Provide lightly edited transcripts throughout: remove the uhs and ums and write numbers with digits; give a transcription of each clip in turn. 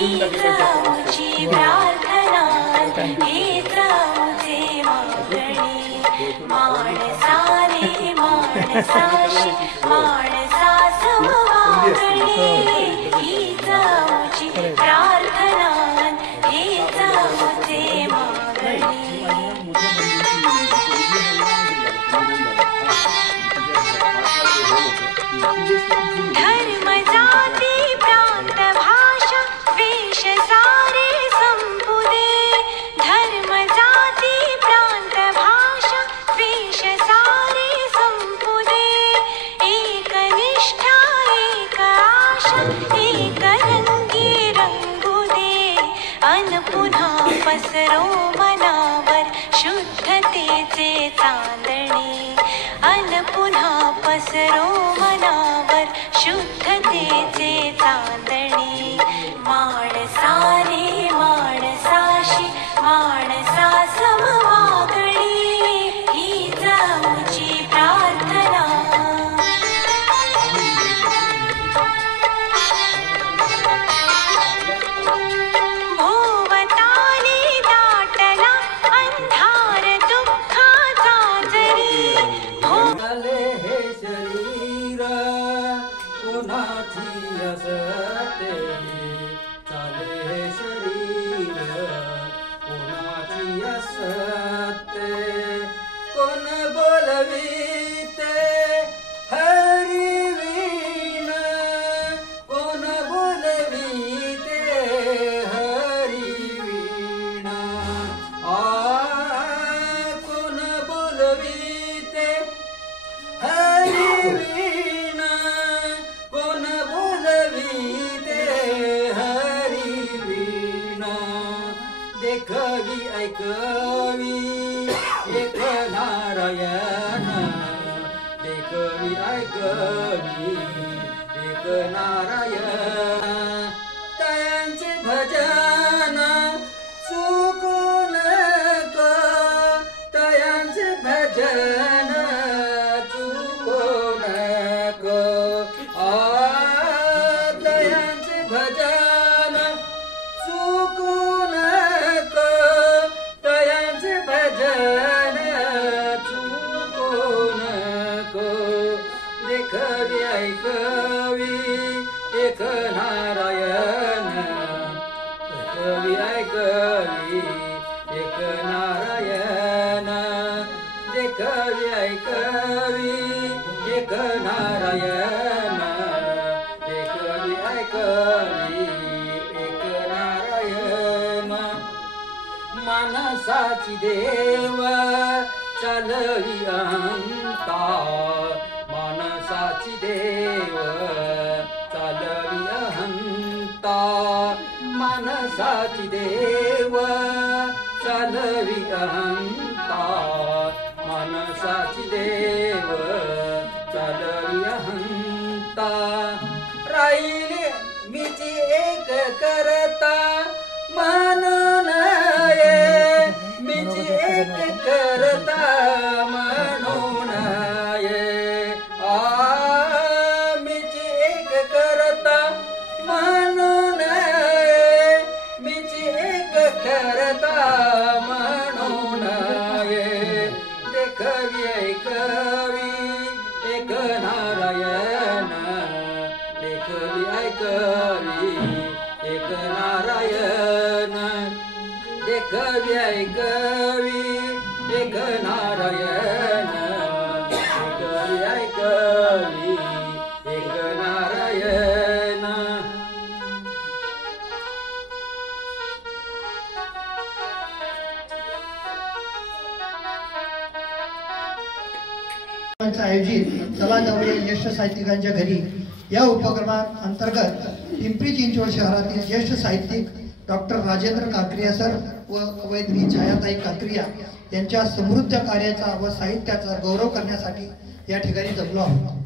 हीच प्रार्थना हीच मुझे मागणी माणसाने माणसाशी माणसा समवागणी हीच मुझी प्रार्थना हीच मुझे मागणी धर्म जाती प्रांत भाषा वेश सारे संपुदे धर्म जाती प्रांत भाषा वेश सारे संपुदे एक निष्ठा एक आशा एक रंगी रंगुदे अन पुन्हा पसरो मनावर शुद्धतेचे चांदणे अन पुन्हा पसरो मनावर शुद्धतेचे चांदणे माणसाने माणसाशी माणसा समवागणी हीच मुझी प्रार्थना भोवताली दाटला अंधार दुःखाचा जरी चाले हे शरीर कोणाची असते चाले हे शरीर कोणाची असते कोण बोलविते हरी वीण कोण बोलविते हरी वीण कोण बोलविते हरी वीण कोण बोलविते हरी वीण देखवी ऐकवी एक नारायण देखवी ऐकवी एक नारायण तयांचे भजन चुकू नको तयांचे भजन चुकू नको तयांचे भजन चुकू नको तयांचे भजन चुकू नको देखवी ऐकवी एक नारायण देखवी ऐकवी एक नारायण देखवी ऐकवी एक नारायण देखवी ऐकवी एक नारायण मानसाची देव चालवी अहंता मानसाची देव चालवी अहंता मानसाची देव चालवी अहंता मानसाची देव चालवी अहंता राहिले मीची एक करता म्हणून ये मीची एक करता म्हणून ये मीची एक करता म्हणून ये मीची एक करता म्हणून ये देखवी ऐकवी एक नारायण देखवी ऐकवी एक नारायण देखवी ऐकवी एक नारायण देखवी ऐकवी एक नारायण आयोजित चला जाऊया ज्येष्ठ साहित्यिकांच्या घरी या उपक्रमांतर्गत पिंपरी चिंचवड शहरातील ज्येष्ठ साहित्यिक डॉक्टर राजेंद्र काकरिया सर व कवयित्री छायाताई काकरिया यांच्या समृद्ध कार्याचा व साहित्याचा गौरव करण्यासाठी या ठिकाणी जमलो आहोत।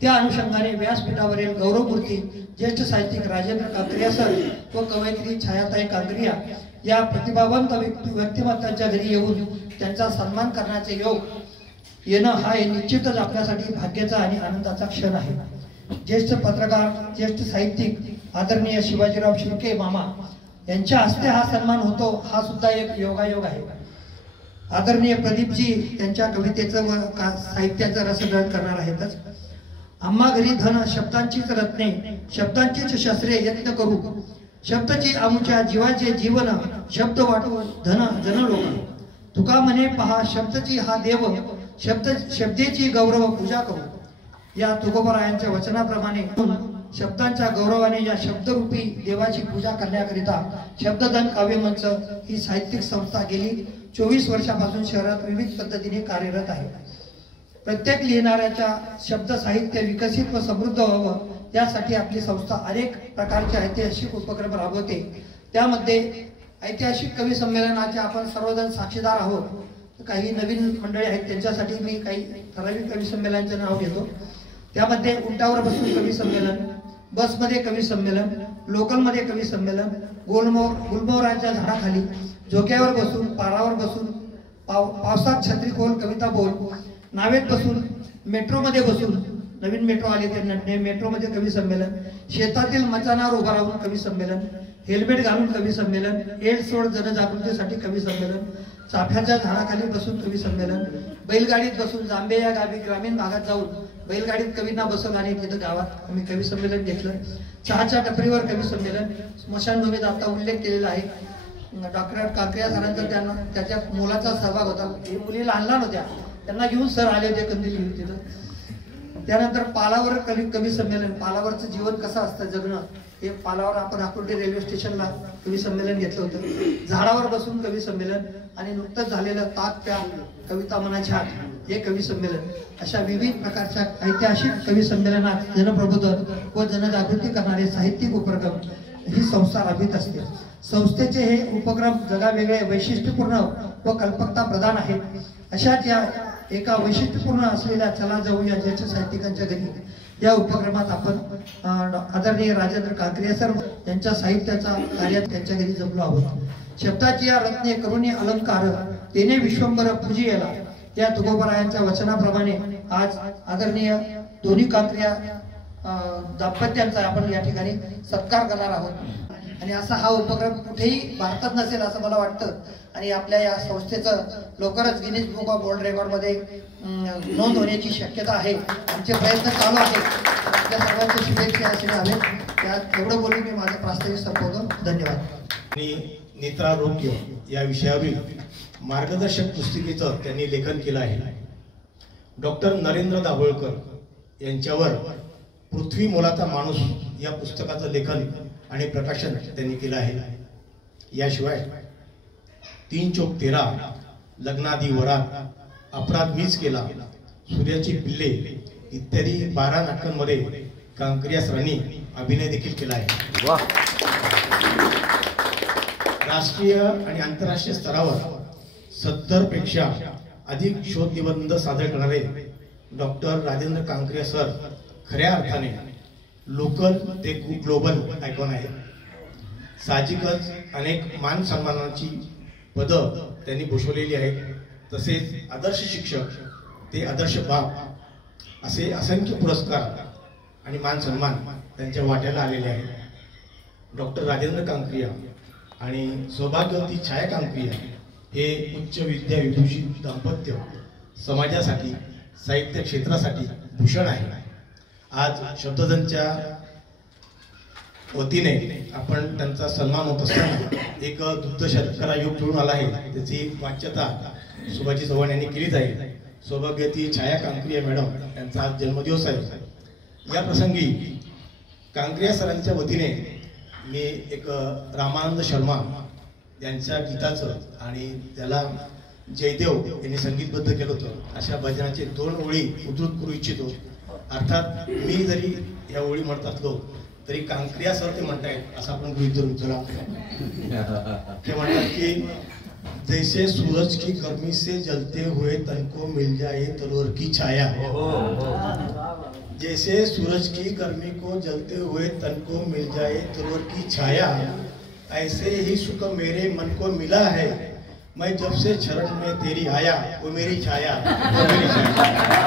त्या अनुषंगाने व्यासपीठावरील गौरवमूर्ती ज्येष्ठ साहित्यिक राजेंद्र काकरिया सर व कवयित्री छायाताई काकरिया या प्रतिभावंत व्यक्तिमत्वांच्या घरी येऊन त्यांचा सन्मान करण्याचे योग येणं हा निश्चितच आपल्यासाठी भाग्याचा आणि आनंदाचा क्षण आहे। ज्येष्ठ पत्रकार, ज्येष्ठ साहित्यिक आदरणीय शिवाजीराव शिर्के मामा यांच्या हस्ते हा सन्मान होतो, हा सुद्धा एक योगायोग आहे. आदरणीय प्रदीपजी त्यांच्या कवितेचं व साहित्याचं रसग्रहण करणार आहेतच. आम्हा घरी धन शब्दांचीच रत्ने, शब्दांचीच शस्त्रे यत्न करू, शब्दची आमुच्या जीवाचे जीवन, शब्द वाटू धन जन लोक. तुका म्हणे पहा शब्दची हा देव, शब्देची गौरव पूजा करू. या तुकोबरायांच्या वचनाप्रमाणे शब्दांच्या गौरवाने या शब्दरूपी देवाची पूजा करण्याकरिता शब्दधन काव्यमंच ही साहित्यिक संस्था गेली 24 वर्षापासून शहरात विविध पद्धतीने कार्यरत आहे. प्रत्येक लिहिणाऱ्याच्या शब्द साहित्य विकसित व समृद्ध व्हावं यासाठी आपली संस्था अनेक प्रकारचे ऐतिहासिक उपक्रम राबवते. त्यामध्ये ऐतिहासिक कवी संमेलनाचे आपण सर्वजण साक्षीदार आहोत. काही नवीन मंडळी आहेत त्यांच्यासाठी मी काही ठराविक कवी संमेलनाचे नाव घेतो. त्यामध्ये उंटावर बसून कवी संमेलन, बसमध्ये कवी संमेलन, लोकलमध्ये कवी संमेलन, गुलमोहराच्या झाडाखाली, झोक्यावर बसून, पारावर बसून, पावसात छत्री खोल कविता बोल, नावेत बसून, मेट्रोमध्ये बसून, नवीन मेट्रो आले ते मेट्रोमध्ये कवी संमेलन, शेतातील मचानावर उभा राहून कवी संमेलन, हेल्मेट घालून कवी संमेलन, एड्स सोड जनजागृतीसाठी कवी संमेलन, चाफ्याच्या झाडाखाली बसून कवी संमेलन, बैलगाडीत बसून जांबे या गावी ग्रामीण भागात जाऊन बैलगाडीत कवींना बसवून आणि तिथं गावात आम्ही कवी संमेलन घेतलं. चहाच्या टपरीवर कवी संमेलन, स्मशानभूमीत आता उल्लेख केलेला आहे. डॉक्टर काकरिया सरांचा त्यांना त्याच्या मुलाचा सहभाग होता. हे मुली लहान लहान होत्या, त्यांना घेऊन सर आले होते कंदील घेऊन तिथं. त्यानंतर पालावर कवी संमेलन, पालावरचं जीवन कसं असतं जगणं हे पालावर आपण आकुर्डी रेल्वे स्टेशनला कवी संमेलन घेतलं होतं. झाडावर बसून कवी संमेलन आणि नुकतंच झालेलं ताक प्या कविता मनाची हात हे कवी संमेलन. अशा विविध प्रकारच्या ऐतिहासिक कवी संमेलनात जनप्रबोधन व जनजागृती करणारे साहित्यिक उपक्रम ही संस्था राबवित असते. संस्थेचे हे उपक्रम जगावेगळे वैशिष्ट्यपूर्ण व कल्पकता प्रदान आहेत. अशाच या एका वैशिष्ट्यपूर्ण असलेल्या चला जाऊया ज्येष्ठ साहित्यिकांच्या घरी या उपक्रमात आपण आदरणीय राजेंद्र काकरिया सर यांच्या साहित्याचा कार्यात त्यांच्या घरी जमलो आहोत. शब्दाची या रत्ने करुणी अलंकार तेने विश्वंभर पूजियला या तुकोबरायांच्या वचनाप्रमाणे आज आदरणीय दोन्ही काकरिया दाम्पत्यांचा आपण या ठिकाणी सत्कार करणार आहोत. आणि असा हा उपक्रम कुठेही भारतात नसेल असं मला वाटतं. आणि आपल्या या संस्थेचं लवकरच गिनीज बुक ऑफ वर्ल्ड रेकॉर्डमध्ये नोंद होण्याची शक्यता आहे. आमचे प्रयत्न चालू आहेत. आपल्या सर्वांच्या शुभेच्छा असणे हवेत. त्यात एवढं बोलून मी माझं प्रास्ताविक संपवतो. धन्यवाद. आणि नेत्रारोग्य या विषयावरील मार्गदर्शक पुस्तिकेचं त्यांनी लेखन केलं आहे. डॉक्टर नरेंद्र दाभोळकर यांच्यावर पृथ्वी मोलाचा माणूस या पुस्तकाचं लेखन आणि प्रकाशन त्यांनी केलं आहे. याशिवाय 3 चोक 13, लग्नादी वरात, अपराध मीच केला, सूर्याची पिल्ले इत्यादी 12 नाटकांमध्ये काकरिया सरांनी अभिनय देखील केला आहे. राष्ट्रीय आणि आंतरराष्ट्रीय स्तरावर 70 पेक्षा अधिक शोध निबंध सादर करणारे डॉक्टर राजेंद्र काकरिया सर खऱ्या अर्थाने लोकल ते ग्लोबल आयकॉन आहे. साहजिकच अनेक मान सन्मानाची पदं त्यांनी भूषवलेली आहेत. तसेच आदर्श शिक्षक ते आदर्श बाप असे असंख्य पुरस्कार आणि मान सन्मान त्यांच्या वाट्याला आलेले आहेत. डॉक्टर राजेंद्र काकरिया आणि सौभाग्यवती छाया काकरिया हे उच्च विद्या विभूषित दाम्पत्य समाजासाठी साहित्य क्षेत्रासाठी भूषण आहे. आज शब्दधनच्या वतीने आपण त्यांचा सन्मान होत असताना एक दुग्ध शतकरा योग जुळून आला आहे. त्याची वाच्यता सुभाजी चव्हाण यांनी केली जाईल. सौभाग्यवती छाया काकरिया मॅडम यांचा आज जन्मदिवस आहे. या प्रसंगी काकरिया सरांच्या वतीने मी एक रामानंद शर्मा यांच्या गीताचं आणि त्याला जयदेव यांनी संगीतबद्ध केलं होतं अशा भजनाचे 2 ओळी उद्धृत करू इच्छितो. अर्थात मी जरी या ओळी म्हणत असलो तरी काकरिया सर ते म्हणतायत असं आपण गृहीत धरून चला. ते म्हणतात की जैसे सूरज की गर्मी से जलते हुए तन को मिल जाए तलवार की छाया, जैसे सूरज की गर्मी को जलते हुए तन को मिल जाए तलवार की छाया, ऐसे ही सुख मेरे मन को मिला है, मैं जब से शरण में तेरी आया वो मेरी छाया, वो मेरी छाया.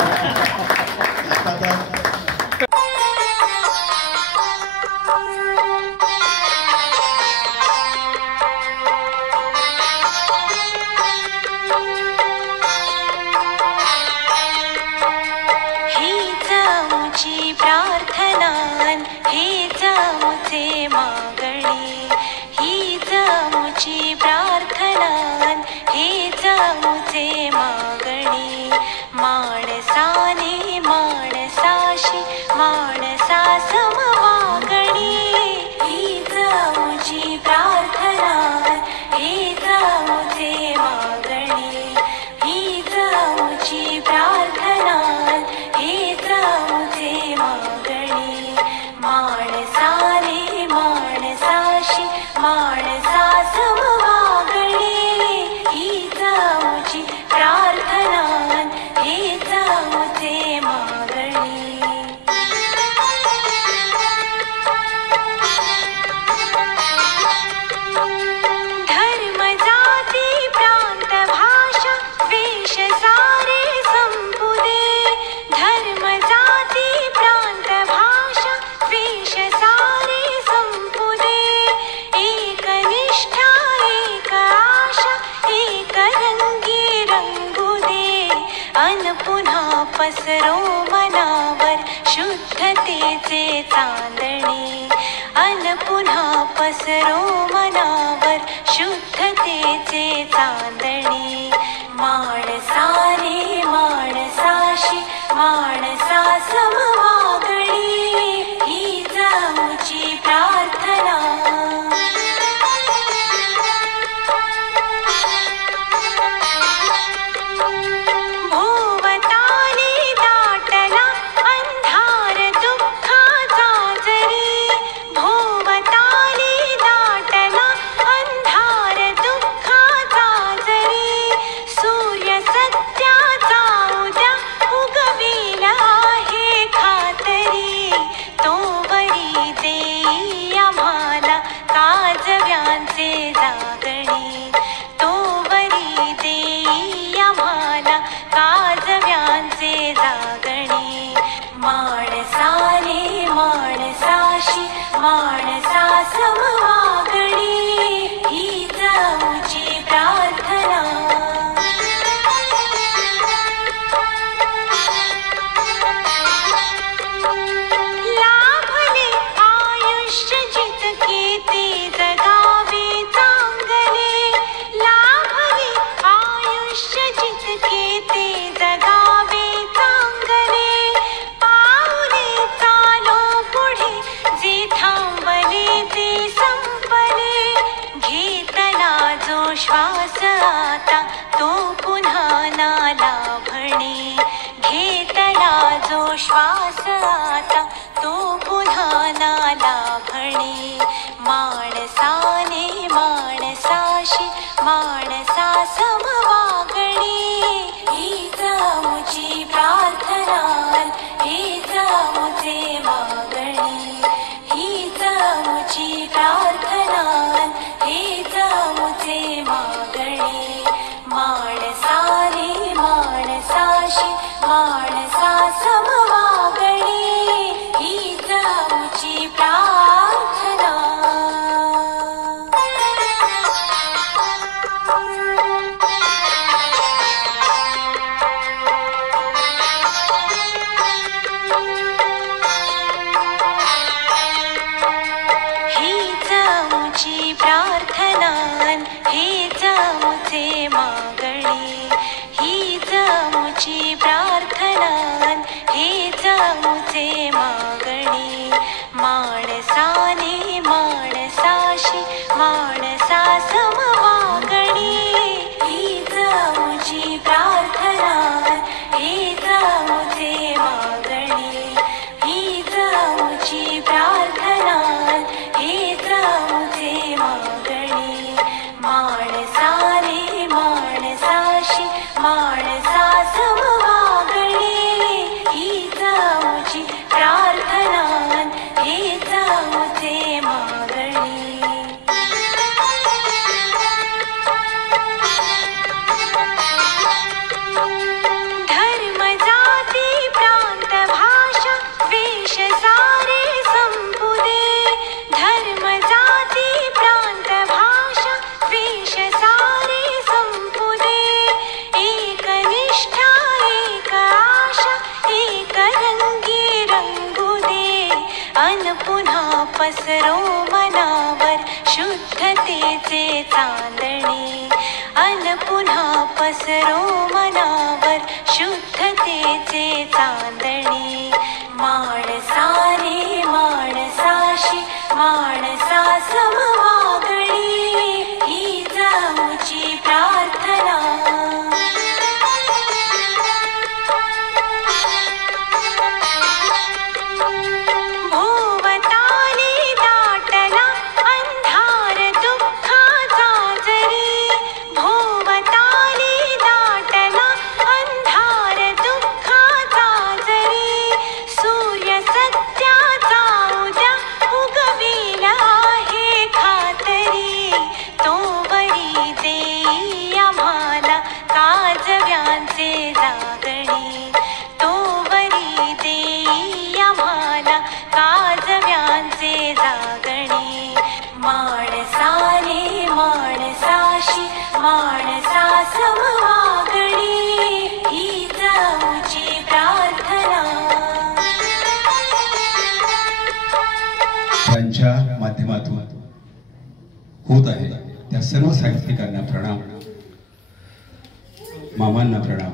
अन पुन्हा पसरो मनावर शुद्धतेचे चांदणे अन पुन्हा पसरो मनावर शुद्धतेचे चांदणे माणसाने माणसाशी माणसा समवागणे ही जाऊची प्रार्थना भोवताली दाटला अंधार दुःखाचा जरी भोवताली दाटला अंधार दुःखाचा जरी सूर्य सत्याचा उद्या उगविला आहे खातरी तोवरी देई आम्हाला काजव्यांचे जागणे तोवरी देई आम्हाला काजव्यांचे जागणे माणसाने माणसाशी माणसा समवागणे ही जाऊची प्रार्थना लाभले आयुष्य जितके ते जगावे चांगले लाभले आयुष्य जितके ते जगावे चांगले पाऊले चालो पुढे जे थांबले ते संपले घेतला जो श्वास आता तो पुन्हा ना लाभणे घेतला जो श्वास आता तो पुन्हा ना लाभणे माणसाने माणसाशी माणसा समवागणे ही जाऊची प्रार्थना ही जाऊचे मागणे ही जाऊची प्रार्थना ही जाऊचे मागणे माणसाने माणसाशी माणसा समवागणे ही जाऊची प्रार्थना ही जाऊची प्रार्थना ही जाऊचे मागणे ही जाऊची प्रार्थना ही जाऊचे मागणे माणसाने माणसाशी माणसा समवागणे ही जाऊची प्रार्थना ही जाऊचे मागणे ही जाऊची प्रार्थना ही जाऊचे मागणे माणसाने माणसाशी माणसा समवागणे ही जाऊची प्रार्थना ही जाऊचे मागणे धर्म जाती प्रांत भाषा वेश सारे संपुदे धर्म जाती प्रांत भाषा वेश सारे संपुदे एक निष्ठा एक आशा एक रंगी रंगुदे अन पुन्हा पसरो मनावर शुद्धतेचे चांदणे अन पुन्हा पसरो मनावर शुद्धतेचे चांदणे माणसाने माणसाशी माणसा समवागणे ही जाऊची प्रार्थना भोवताली दाटला अंधार दुःखाचा जरी भोवताली दाटला सर्व साहित्यिकांना प्रणाम, मामांना प्रणाम,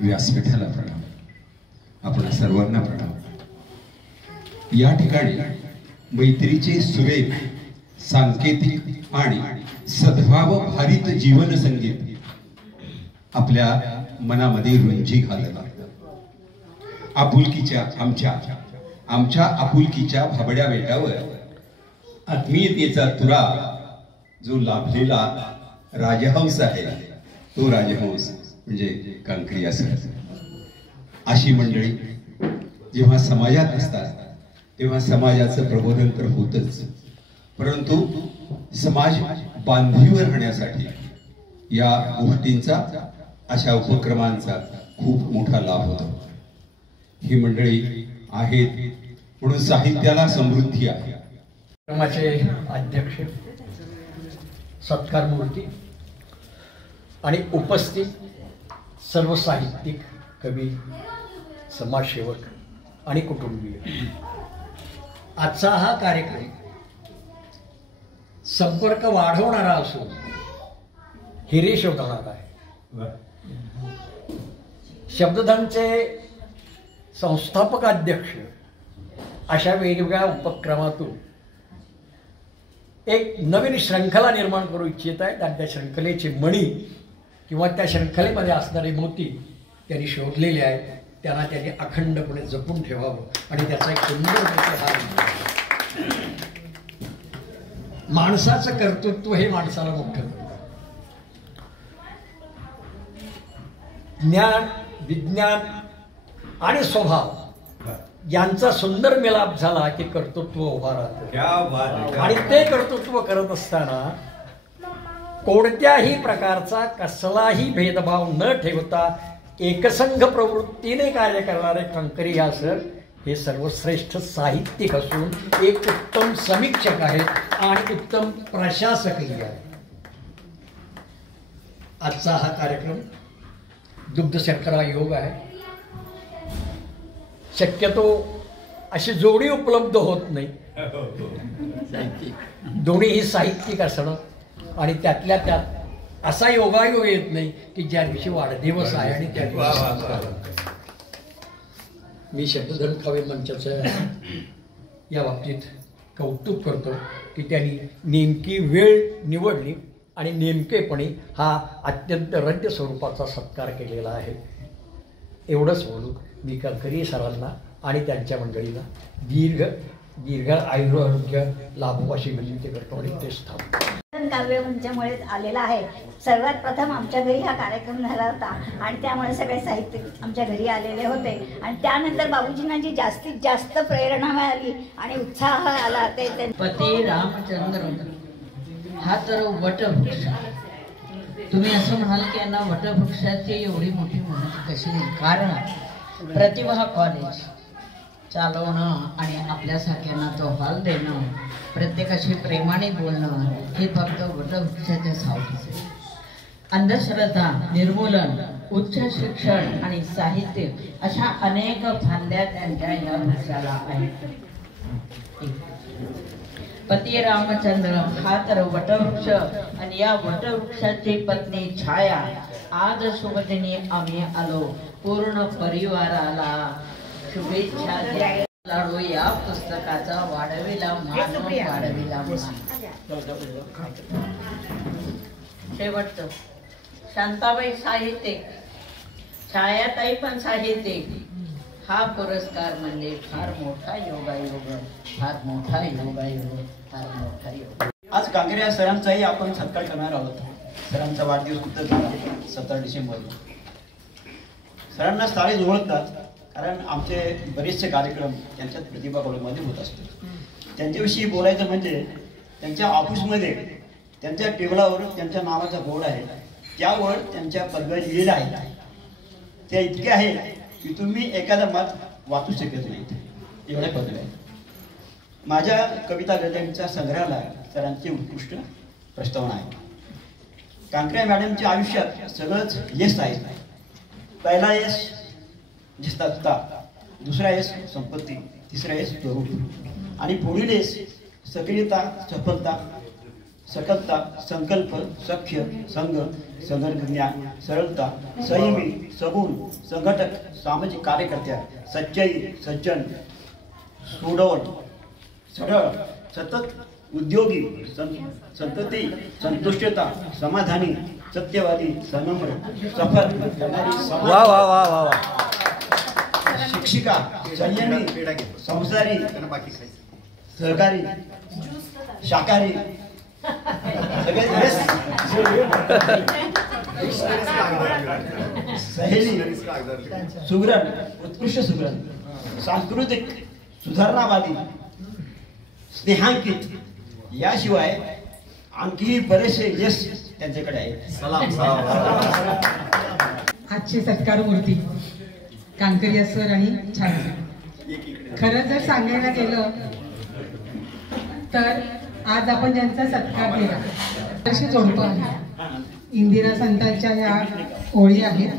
व्यासपीठाला प्रणाम, आपणा सर्वांना प्रणाम. या ठिकाणी मैत्रीचे सुरेख, सांकेतिक आणि सद्भाव भारित जीवन संगीत आपल्या मनामध्ये रुंजी घालत आहे. आपुलकीच्या आमच्या आपुलकीच्या भाबड्या बेटावर आत्मीयतेचा तुरा जो लाभलेला राजहंस आहे, तो राजहंस म्हणजे कांक्रिया सर. अशी मंडळी जेव्हा समाजात असतात तेव्हा समाजाचं प्रबोधन तर होतच, परंतु समाज बांधीवर राहण्यासाठी या गोष्टींचा, अशा उपक्रमांचा खूप मोठा लाभ होतो. ही मंडळी आहेत म्हणून साहित्याला समृद्धी आहे. कार्यक्रमाचे अध्यक्ष, सत्कार मूर्ती आणि उपस्थित सर्व साहित्यिक, कवी, समाजसेवक आणि कुटुंबीय, आजचा हा कार्यक्रम संपर्क वाढवणारा असून हिरे शोधणारा आहे. शब्दधनचे संस्थापक अध्यक्ष अशा वेगवेगळ्या उपक्रमातून एक नवीन श्रंखला निर्माण करू इच्छित आहेत आणि त्या श्रंखलेचे मणी किंवा त्या श्रंखलेमध्ये असणारे मोती त्यांनी शोधलेले आहेत. त्यांना त्यांनी अखंडपणे जपून ठेवावं आणि त्याचा एक सुंदर हार. माणसाचं कर्तृत्व हे माणसाला मोठं करतं. ज्ञान, विज्ञान आणि स्वभाव यांचा सुंदर मिलाप झाला की कर्तृत्व उभा राहतं. आणि ते कर्तृत्व करत असताना कोणत्याही प्रकारचा कसलाही भेदभाव न ठेवता एकसंघ प्रवृत्तीने कार्य करणारे कांकरिया सर हे सर्वश्रेष्ठ साहित्यिक असून एक उत्तम समीक्षक आहेत आणि उत्तम प्रशासकही आहेत. आजचा हा कार्यक्रम दुग्ध शर्करा योग आहे. शक्यतो अशी जोडी उपलब्ध होत नाही. दोन्हीही साहित्यिक असणं आणि त्यातल्या त्यात असा योगायोग येत नाही की ज्या दिवशी वाढदिवस आहे आणि त्या दिवशी. मी शब्दधन कवी मंचाचं या बाबतीत कौतुक करतो की त्यांनी नेमकी वेळ निवडली आणि नेमकेपणे हा अत्यंत रद्य स्वरूपाचा सत्कार केलेला आहे. एवढंच बोलू मी कांकरिया सरांना आणि त्यांच्या मंडळीला दीर्घ आयुर्आरोग्य लाभो अशी विनंती करतो आणि तेच थांबतो. काव्य मंचामुळे आलेला आहे. सर्वात प्रथम आमच्या घरी हा कार्यक्रम झाला होता आणि त्यामुळे सगळे साहित्यिक आमच्या घरी आलेले होते आणि त्यानंतर बाबूजींना जी जास्तीत जास्त प्रेरणा मिळाली आणि उत्साह आला ते पती रामचंद्र हा तर वटवृक्ष. तुम्ही असं म्हणाल की यांना वटवृक्षाची एवढी मोठी माहिती कशी नाही, कारण प्रतिभा कॉलेज चालवणं आणि आपल्यासारख्यांना तो हॉल देणं, प्रत्येकाशी प्रेमाने बोलणं हे फक्त वटवृक्षाच्या सावलीचे. अंधश्रद्धा निर्मूलन, उच्च शिक्षण आणि साहित्य अशा अनेक फांद्या त्यांच्या या वृक्षाला आहेत. पती रामचंद्र हा तर वटवृक्ष आणि या वटवृक्षाची पत्नी छाया. आज शुभदिनी आम्ही आलो पूर्ण परिवाराला शुभेच्छा लाडू या पुस्तकाचा वाढविला मान वाढविला. शेवटचं शांताबाई साहित्यिक, छायाताई पण साहित्यिक. हा पुरस्कार म्हणजे फार मोठा योगायोग, फार मोठा योगायोग, फार मोठा योग. आज कांकरिया सरांचाही आपण सत्कार करणार आहोत. सरांचा वाढदिवस कुठं झाला 17 डिसेंबर. सरांना सारे ओळखतात कारण आमचे बरेचसे कार्यक्रम त्यांच्या प्रतिभा कॉलेजमध्ये होत असतात. त्यांच्याविषयी बोलायचं म्हणजे त्यांच्या ऑफिसमध्ये त्यांच्या टेबलावर त्यांच्या नावाचा बोर्ड आहे, त्यावर त्यांच्या पदव्या लिहिलेल्या आहेत. त्या इतक्या आहेत की तुम्ही एखादा मत वाचू शकत नाहीत, एवढ्या पदव्या आहेत. माझ्या कविता गद्यांच्या संग्रहाला सरांची उत्कृष्ट प्रस्तावना आहे. कांकरिया मॅडमच्या आयुष्यात सगळंच यश आहे. पहिला यश जिस्ताता, दुसरा यश संपत्ती, तिसरा यश स्वरूप आणि पुढील यश सक्रियता, सफलता, सकलता, संकल्प, सख्य, संघ, संघज्ञा, सरलता, संयमी, सगुण, संघटक, सामाजिक कार्यकर्त्या, सच्चाई, सज्जन, सोडवण, सरळ, सतत, उद्योगी, संतती, संतुष्टता, समाधानी, सत्यवादी, सनम्र, सफल, वा वा वा वा वा. शिक्षिका, संयमी, संसारी, सहकारी, शाकाहारी, सगळे सहेली, सुग्रण, उत्कृष्ट सुग्रण, सांस्कृतिक, सुधारणावादी, स्नेहांकित, याशिवाय आणखी बरेचसे यश त्यांच्याकडे आहे. आजचे सत्कार मूर्ती कांकरिया सर आणि छान. खरं जर सांगायला गेलं तर आज आपण ज्यांचा सत्कार केला तशी जोडपं आहे. इंदिरा संतांच्या ह्या ओळी आहेत,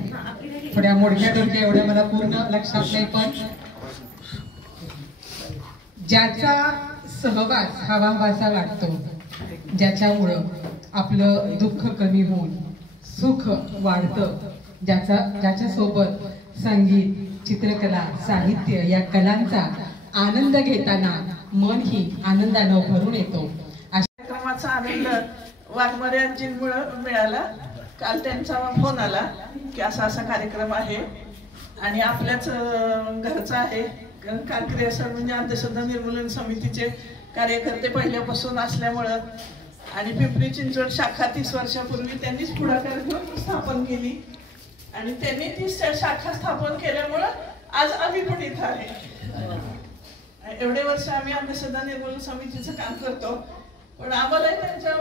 थोड्या मोडक्या डोक्या, एवढ्या मला पूर्ण लक्षात नाही, पण ज्याचा सहवास हवाहवासा वाटतो, ज्याच्यामुळं आपलं दुःख कमी होऊन सुख वाढतं, ज्याच्यासोबत संगीत, चित्रकला, साहित्य या कलांचा आनंद घेताना मन ही आनंदानं भरून येतो. अशा कार्यक्रमाचा आनंद वाघमारेंमुळे मिळाला. काल त्यांचा फोन आला की असा असा कार्यक्रम आहे आणि आपल्याच घरचा आहे. कांकरिया सर म्हणजे अंधश्रद्धा निर्मूलन समितीचे कार्यकर्ते पहिल्यापासून असल्यामुळं आणि पिंपरी चिंचवड शाखा 30 वर्षापूर्वी त्यांनीच पुढाकार घेऊन स्थापन केली आणि त्यांनी ती शाखा स्थापन केल्यामुळं आज आम्ही पण इथं आहे. एवढे वर्ष आम्ही अंधश्रद्धा निर्मूलन समितीचं काम करतो, पण आम्हाला त्यांच्या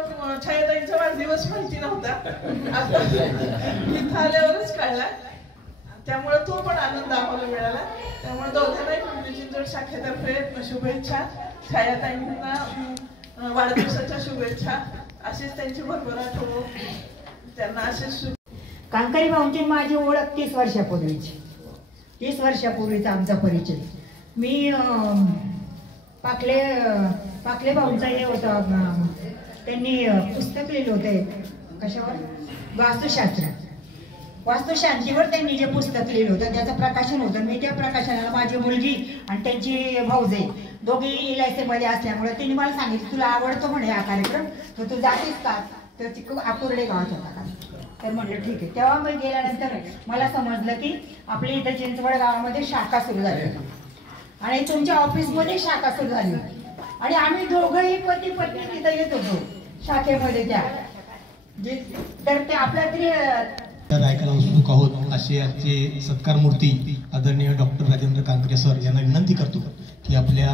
छायाताईंचा वाढदिवस माहिती नव्हता, आता इथं आल्यावरच कळला. त्यामुळे तो पण आनंद आम्हाला मिळाला. त्यामुळे दोघांनाही पिंपरी चिंचवड शाखेतर्फे शुभेच्छा. छायाताईंना वाढदिवसाच्या शुभेच्छा. अशीच त्यांची भरभराट हो, त्यांना असेच. कांकरी भाऊंची माझी ओळख 30 वर्षापूर्वीची. 30 वर्षापूर्वीचा आमचा परिचय. मी पाकले भाऊंचा हे होता, त्यांनी पुस्तक लिहिलं होते कशावर, वास्तुशांतीवर त्यांनी जे पुस्तक लिहिलं होतं त्याचं प्रकाशन होतं. मी त्या प्रकाशनाला माझी मुलगी आणि त्यांची भाऊजे दोघी इलायसेमध्ये असल्यामुळे त्यांनी मला सांगितलं तुला आवडतो म्हणे हा कार्यक्रम, तर तू जातेस का? तर ती आकुर्डे गावात होता का, तर म्हटलं ठीक आहे. तेव्हा मी गेल्यानंतर मला समजलं की आपल्या इथं चिंचवड गावामध्ये शाखा सुरू झाली आणि तुमच्या ऑफिसमध्ये शाखा सुरू झाली आणि आम्ही दोघंही पती पत्नी तिथं येत होतो शाखेमध्ये त्या. तर ते आपल्या तरी ऐकायला उत्सुक आहोत असे आजचे सत्कार मूर्ती आदरणीय डॉक्टर राजेंद्र कांकरिया सर यांना विनंती करतो की आपल्या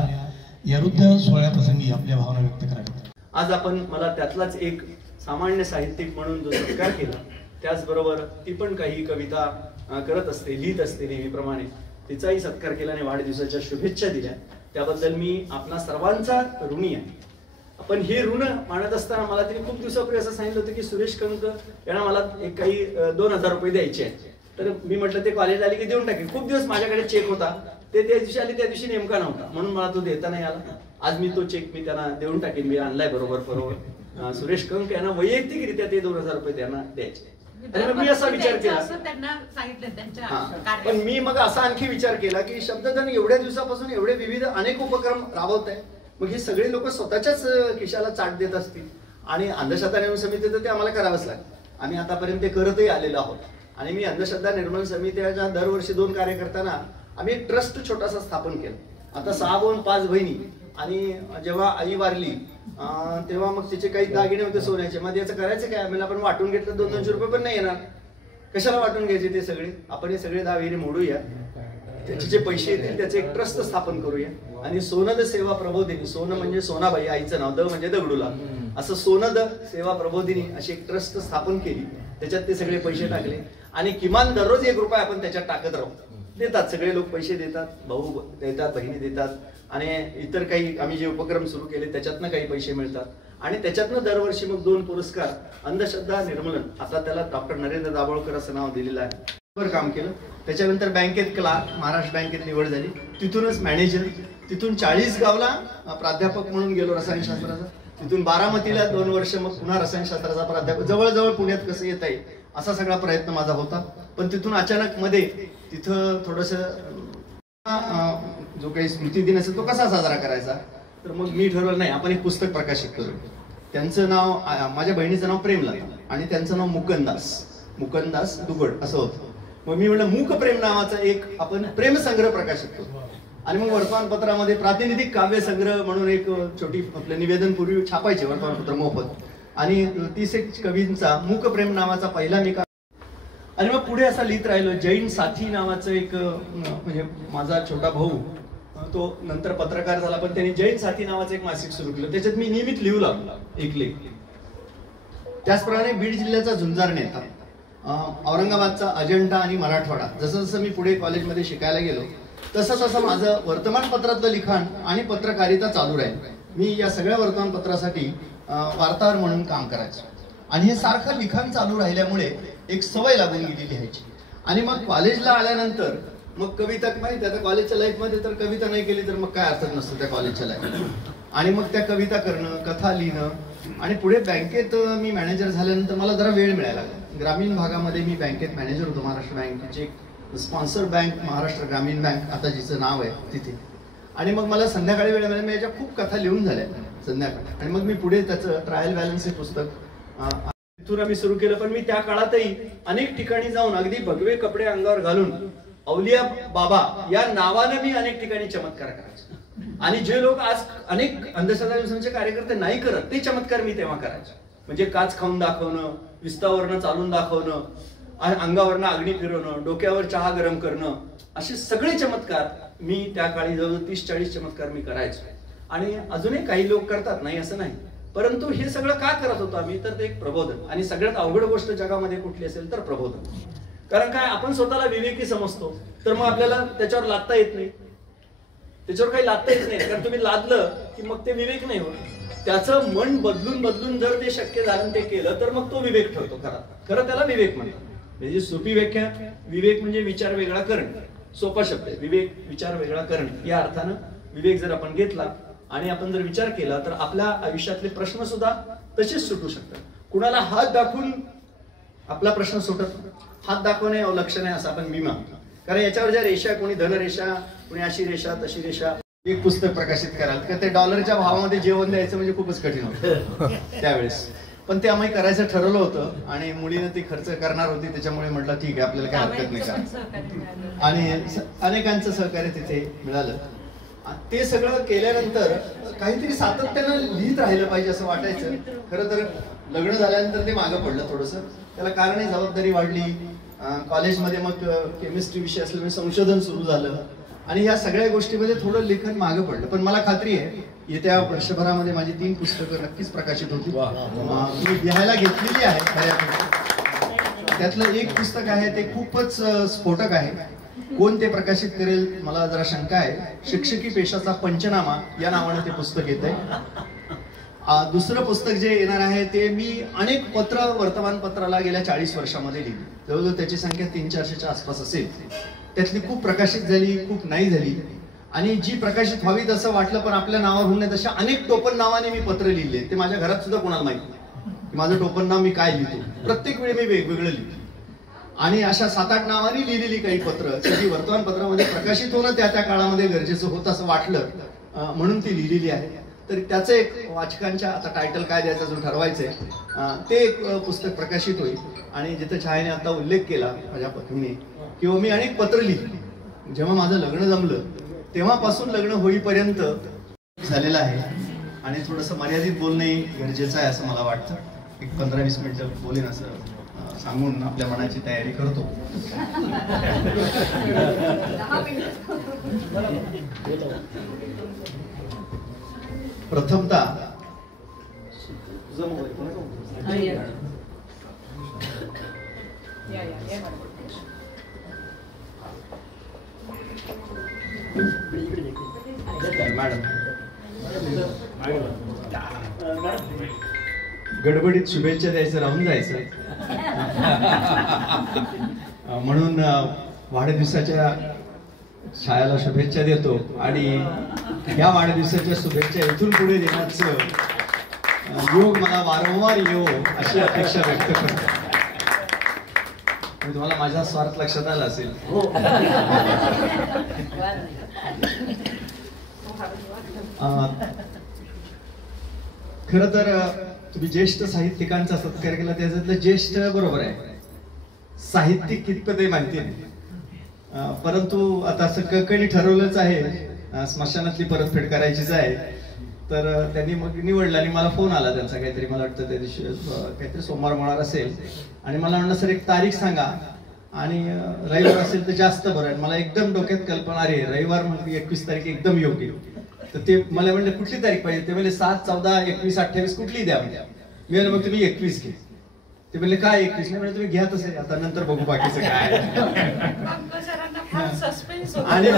या वृद्ध सोहळ्याप्रसंगी आपल्या भावना व्यक्त कराव्यात. आज आपण मला त्यातलाच एक सामान्य साहित्यिक म्हणून जो सत्कार केला, त्याचबरोबर ती पण काही कविता करत असते, लिहित असते नेहमीप्रमाणे, तिचाही सत्कार केला आणि वाढदिवसाच्या शुभेच्छा दिल्या, त्याबद्दल मी आपणा सर्वांचा ऋणी आहे. पण हे ऋण मानत असताना मला त्यांनी खूप दिवसापूर्वी असं सांगितलं होतं की सुरेश कंक यांना मला एक काही 2000 रुपये द्यायचे आहेत. तर मी म्हटलं ते कॉलेज आले की देऊन टाकेल. खूप दिवस माझ्याकडे चेक होता, ते त्या दिवशी आले त्या दिवशी नेमका नव्हता, म्हणून मला तो देता नाही आला. आज मी तो चेक मी त्यांना देऊन टाकेन. मी आणलाय बरोबर सुरेश कंक यांना वैयक्तिकरित्या ते 2000 रुपये त्यांना द्यायचे. आणि मी असा विचार केला, पण मी मग असा आणखी विचार केला की शब्दधन एवढ्या दिवसापासून एवढे विविध अनेक उपक्रम राबवत आहे, मग हे सगळे लोक स्वतःच्याच खिशाला चाट देत असतील आणि अंधश्रद्धा निर्मूलन समिती तर ते आम्हाला करावंच लागेल. आम्ही आतापर्यंत ते करतही आलेलो आहोत. आणि मी अंधश्रद्धा निर्मूलन समितीच्या दरवर्षी 2 कार्य करताना आम्ही एक ट्रस्ट छोटासा स्थापन केला. आता 6 भाऊ 5 बहिणी, आणि जेव्हा आई वारली तेव्हा मग तिचे काही दागिने होते सोन्याचे. मग याचं करायचं काय, आम्हाला आपण वाटून घेतलं 200-200 रुपये पण नाही येणार, कशाला वाटून घ्यायचे ते सगळे. आपण हे सगळे दागिने मोडूया, त्याचे जे पैसे येतील त्याचे एक ट्रस्ट स्थापन करूया आणि सोनद सेवा प्रबोधिनी, सोनं म्हणजे सोनाबाई आईचं नाव, द म्हणजे दगडूला, असं सोनद सेवा प्रबोधिनी अशी एक ट्रस्ट स्थापन केली. त्याच्यात ते सगळे पैसे टाकले आणि किमान दररोज 1 रुपया आपण त्याच्यात टाकत राहू. देतात सगळे लोक, पैसे देतात, भाऊ देतात, बहिणी देतात आणि इतर काही आम्ही जे उपक्रम सुरू केले त्याच्यातनं काही पैसे मिळतात. आणि त्याच्यातनं दरवर्षी मग 2 पुरस्कार अंधश्रद्धा निर्मूलन, आता त्याला डॉक्टर नरेंद्र दाभोळकर असं नाव दिलेलं आहे, काम केलं. त्याच्यानंतर बँकेत क्लार्क, महाराष्ट्र बँकेत निवड झाली, तिथूनच मॅनेजर, तिथून 40 गावला प्राध्यापक म्हणून गेलो रसायनशास्त्राचा, तिथून बारामतीला 2 वर्ष, मग पुन्हा रसायनशास्त्राचा प्राध्यापक, जवळजवळ पुण्यात कसं येता येईल असा सगळा प्रयत्न माझा होता. पण तिथून अचानक मध्ये तिथं थोडंसं जो काही स्मृती दिन असेल तो कसा साजरा करायचा, तर मग मी ठरवलं नाही आपण एक पुस्तक प्रकाशित करू. त्यांचं नाव, माझ्या बहिणीचं नाव प्रेमलता आणि त्यांचं नाव मुकंदास दुगड असं होतं. मग मी म्हटलं मूक प्रेम नावाचा एक आपण प्रेमसंग्रह प्रकाशित करू. आणि मग वर्तमानपत्रामध्ये प्रातिनिधिक काव्य संग्रह म्हणून एक छोटी आपलं निवेदन पूर्वी छापायचे वर्तमानपत्र मोफत, आणि 30 एक कवींचा मूक प्रेम नावाचा पहिला मी. आणि मग पुढे असा लिहित राहिलो. जैन साथी नावाचं एक, म्हणजे माझा छोटा भाऊ तो नंतर पत्रकार झाला, पण त्यांनी जैन साथी नावाचं एक मासिक सुरू केलं, त्याच्यात मी नियमित लिहू लागलो एक लेख. त्याचप्रमाणे बीड जिल्ह्याचा झुंजार नेता, औरंगाबादचा अजंठा आणि मराठवाडा, जसं जसं मी पुढे कॉलेजमध्ये शिकायला गेलो तसं तसं माझं वर्तमानपत्रातलं लिखाण आणि पत्रकारिता चालू राहील. मी या सगळ्या वर्तमानपत्रासाठी वार्ताहर म्हणून काम करायचो, आणि हे सारखं लिखाण चालू राहिल्यामुळे एक सवय लागून गेली लिहायची. आणि मग कॉलेजला आल्यानंतर मग कविता, माहिती आता कॉलेजच्या लाईफमध्ये तर कविता नाही केली तर मग काय अर्थच नसतं त्या कॉलेजच्या लाईफ. आणि मग त्या कविता करणं, कथा लिहिणं, आणि पुढे बँकेत मी मॅनेजर झाल्यानंतर मला जरा वेळ मिळायला लागला. ग्रामीण भागामध्ये मी बँकेत मॅनेजर होतो, महाराष्ट्र बँकेचे स्पॉन्सर बँक महाराष्ट्र ग्रामीण बँक आता जिचं नाव आहे तिथे. आणि मग मला संध्याकाळी वेळ मिळाला, मी याच्या खूप कथा लिहून झाल्या संध्याकाळी. आणि मग मी पुढे त्याचं ट्रायल बॅलन्स हे पुस्तक तिथून आम्ही सुरू केलं. पण मी त्या काळातही अनेक ठिकाणी जाऊन अगदी भगवे कपडे अंगावर घालून अवलिया बाबा या नावानं मी अनेक ठिकाणी चमत्कार करायचो. आणि जे लोक आज अनेक अंधश्रद्धा मिशनचे कार्यकर्ते नाही करत ते चमत्कार मी तेव्हा करायचो. म्हणजे काच खाऊन दाखवणं, विस्तावरनं चालून दाखवणं, अंगावरनं अग्नी फिरवणं, डोक्यावर चहा गरम करणं, असे सगळे चमत्कार मी त्या काळी जवळ 30-40 चमत्कार मी करायचो. आणि अजूनही काही लोक करतात, नाही असं नाही, परंतु हे सगळं का करत होतो आम्ही, तर ते एक प्रबोधन. आणि सगळ्यात अवघड गोष्ट जगामध्ये कुठली असेल तर प्रबोधन. कारण काय, आपण स्वतःला विवेकी समजतो तर मग आपल्याला त्याच्यावर लादता येत नाही, त्याच्यावर काही लादता येत नाही, कारण तुम्ही लादलं की मग ते विवेक नाही होत. त्याचं मन बदलून बदलून जर ते शक्य झालं ते केलं तर मग तो विवेक ठरतो. खरं त्याला विवेक म्हणतात. म्हणजे सोपी व्याख्या, विवेक म्हणजे विचार वेगळा करणे, सोपा शब्द आहे. विवेक विचार वेगळा करणे या अर्थानं विवेक जर आपण घेतला आणि आपण जर विचार केला तर आपल्या आयुष्यातले प्रश्न सुद्धा तसेच सुटू शकतात. कुणाला हात दाखवून आपला प्रश्न सुटत, हात दाखवणे लक्ष नाही असं आपण मी मानतो. कारण याच्यावर ज्या रेषा, कोणी धनरेषा, कोणी अशी रेषा तशी रेषा, एक पुस्तक प्रकाशित कराल तर ते डॉलरच्या भावामध्ये जेवण द्यायचं म्हणजे खूपच कठीण होतं त्यावेळेस. पण ते आम्ही करायचं ठरवलं होतं आणि मुलीनं ती खर्च करणार होती, त्याच्यामुळे म्हटलं ठीक आहे आपल्याला काय हरकत नाही का. आणि अनेकांचं सहकार्य तिथे मिळालं. ते सगळं केल्यानंतर काहीतरी सातत्यानं लिहित राहिलं पाहिजे असं वाटायचं. खरं तर लग्न झाल्यानंतर ते मागं पडलं थोडंसं. त्याला कारणही जबाबदारी वाढली. कॉलेजमध्ये मग केमिस्ट्री विषय असल्यामुळे संशोधन सुरू झालं आणि या सगळ्या गोष्टीमध्ये थोडं लेखन मागं पडलं. पण मला खात्री आहे येत्या वर्षभरामध्ये माझी 3 पुस्तकं नक्कीच प्रकाशित होतील. मी लिहायला घेतलेली आहे बऱ्यापैकी. त्यातलं एक पुस्तक आहे ते खूपच स्फोटक आहे. कोण ते प्रकाशित करेल मला जरा शंका आहे. शिक्षकी पेशाचा पंचनामा या नावाने ते पुस्तक येत आहे. दुसरं पुस्तक जे येणार आहे ते मी अनेक पत्र वर्तमानपत्राला गेल्या 40 वर्षामध्ये लिहिली. जवळजवळ त्याची संख्या 300-400च्या आसपास असेल. त्यातली खूप प्रकाशित झाली, खूप नाही झाली. आणि जी प्रकाशित व्हावी तसं वाटलं पण आपल्या नावावर होऊन तशा अनेक टोपण नावाने मी पत्र लिहिले. ते माझ्या घरात सुद्धा कोणाला माहिती नाही माझं टोपण नाव मी काय लिहितो. प्रत्येक वेळी मी वेगवेगळं लिहितो. आणि अशा 7-8 नावांनी लिहिलेली काही पत्र जी वर्तमानपत्रामध्ये प्रकाशित होणं त्या काळामध्ये गरजेचं होतं असं वाटलं म्हणून ती लिहिलेली आहे. तर त्याचं एक वाचकांच्या आता टायटल काय द्यायचा जो ठरवायचंय ते एक पुस्तक प्रकाशित होईल. आणि जिथं छायाने आता उल्लेख केला माझ्या पत्नीने किंवा मी अनेक पत्र लिहिली. जेव्हा माझं लग्न जमलं तेव्हापासून लग्न होईपर्यंत झालेलं आहे. आणि थोडंसं मर्यादित बोलणे गरजेचं आहे असं मला वाटतं. एक 15-20 मिनिटं बोलेन असं सांगून आपल्या मनाची तयारी करतो. प्रथमतः मॅडम गडबडीत शुभेच्छा द्यायचं राहून जायचं म्हणून वाढदिवसाच्या छायाला शुभेच्छा देतो. आणि या वाढदिवसाच्या शुभेच्छा इथून पुढे देण्याचं योग मला वारंवार येऊ अशी अपेक्षा व्यक्त करतो. तुम्हाला माझा स्वार्थ लक्षात आला असेल. खर तर तुम्ही ज्येष्ठ साहित्यिकांचा सत्कार केला, त्याच्यातलं ज्येष्ठ बरोबर आहे, साहित्यिक कितपत आहे माहिती नाही. परंतु आता असं कणी ठरवलंच आहे, स्मशानातली परतफेड करायचीच आहे. तर त्यांनी मग निवडलं आणि मला फोन आला त्यांचा काहीतरी, मला वाटतं त्या दिवशी काहीतरी सोमवार होणार असेल, आणि मला म्हणलं सर एक तारीख सांगा आणि रविवार असेल तर जास्त बरं आहे. मला एकदम डोक्यात कल्पना आहे रविवार म्हणजे 21 तारीख एकदम योग्य. तर ते मला म्हणले कुठली तारीख पाहिजे, ते म्हणले 7, 14, 21, 28 कुठली द्या. मी म्हणलं मग तुम्ही 21 घे. ते म्हणले काय 21 नाही, म्हणजे तुम्ही घ्या तसे, आता नंतर बघू बाकीचं काय. आणि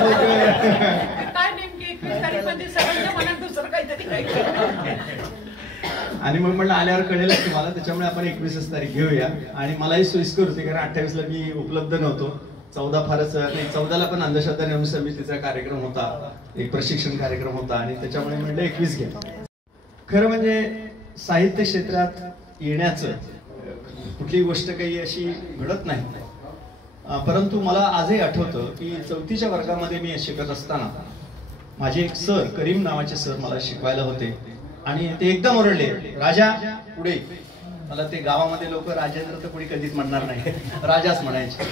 आणि मग म्हणलं आल्यावर कळेलच तुम्हाला, त्याच्यामुळे आपण 21 तारीख घेऊया. आणि मलाही सोयीस्कर होते कारण 28ला मी उपलब्ध नव्हतो. 14 फारच नाही, 14ला पण अंधश्रद्धा निर्मूलन समितीचा कार्यक्रम होता, एक प्रशिक्षण कार्यक्रम होता, आणि त्याच्यामुळे म्हणलं 21 घ्या. खरं म्हणजे साहित्य क्षेत्रात येण्याचं कुठलीही गोष्ट काही अशी घडत नाही. परंतु मला आजही आठवतं की 4थीच्या वर्गामध्ये मी शिकत असताना माझे एक सर, करीम नावाचे सर मला शिकवायला होते, आणि ते एकदम ओरडले, राजा पुढे. मला ते गावामध्ये लोक राजेंद्र तर कोणी कधीच म्हणणार नाही, राजाच म्हणायचे.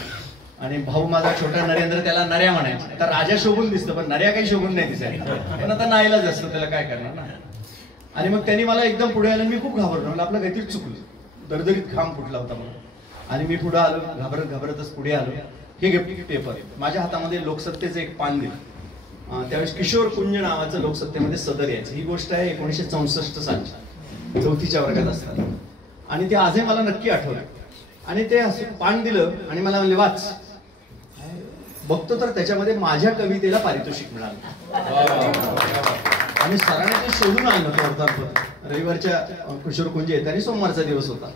आणि भाऊ माझा छोटा नरेंद्र, त्याला नऱ्या म्हणायचे. आता राजा शोभून दिसतं पण नऱ्या काही शोभून नाही दिसायला, पण आता नाईलाज असतं, त्याला काय करणार ना. आणि मग त्यांनी मला एकदम पुढे आलं, मी खूप घाबरलो, मला आपलं काहीतरी चुकलं, दरदरीत घाम फुटला होता मला. आणि मी पुढे आलो, घाबरतच पुढे आलो. हे पेपर माझ्या हातामध्ये लोकसत्तेचं एक पान दिलं. त्यावेळेस किशोर कुंज नावाचं लोकसत्तेमध्ये सदर यायचं. ही गोष्ट आहे 1964 सालची, 4थीच्या वर्गात असताना. आणि ते आजही मला नक्की आठवलं. आणि ते असं पान दिलं आणि मला म्हणले वाच. बघतो तर त्याच्यामध्ये माझ्या कवितेला पारितोषिक मिळालं. आणि सरांनी ते शोधून आणलं वर्तमानपत्र. रविवारच्या किशोर कुंज येत आणि सोमवारचा दिवस होता,